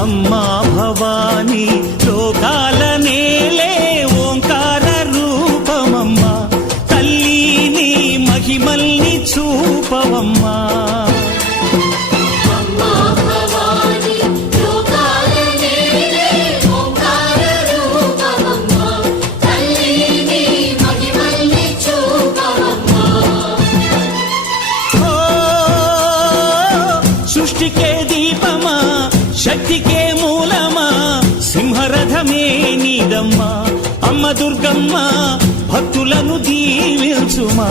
అమ్మా భవానీ లోకాల నేలే ఓంకార రూపమమ్మా, తల్లి నీ మహిమల్ని చూపవమ్మా. సృష్టికే దీపమా, శక్తికే మూలమా, సింహరథమే నీదమ్మా. అమ్మ దుర్గమ్మ భక్తులను దీవించుమా.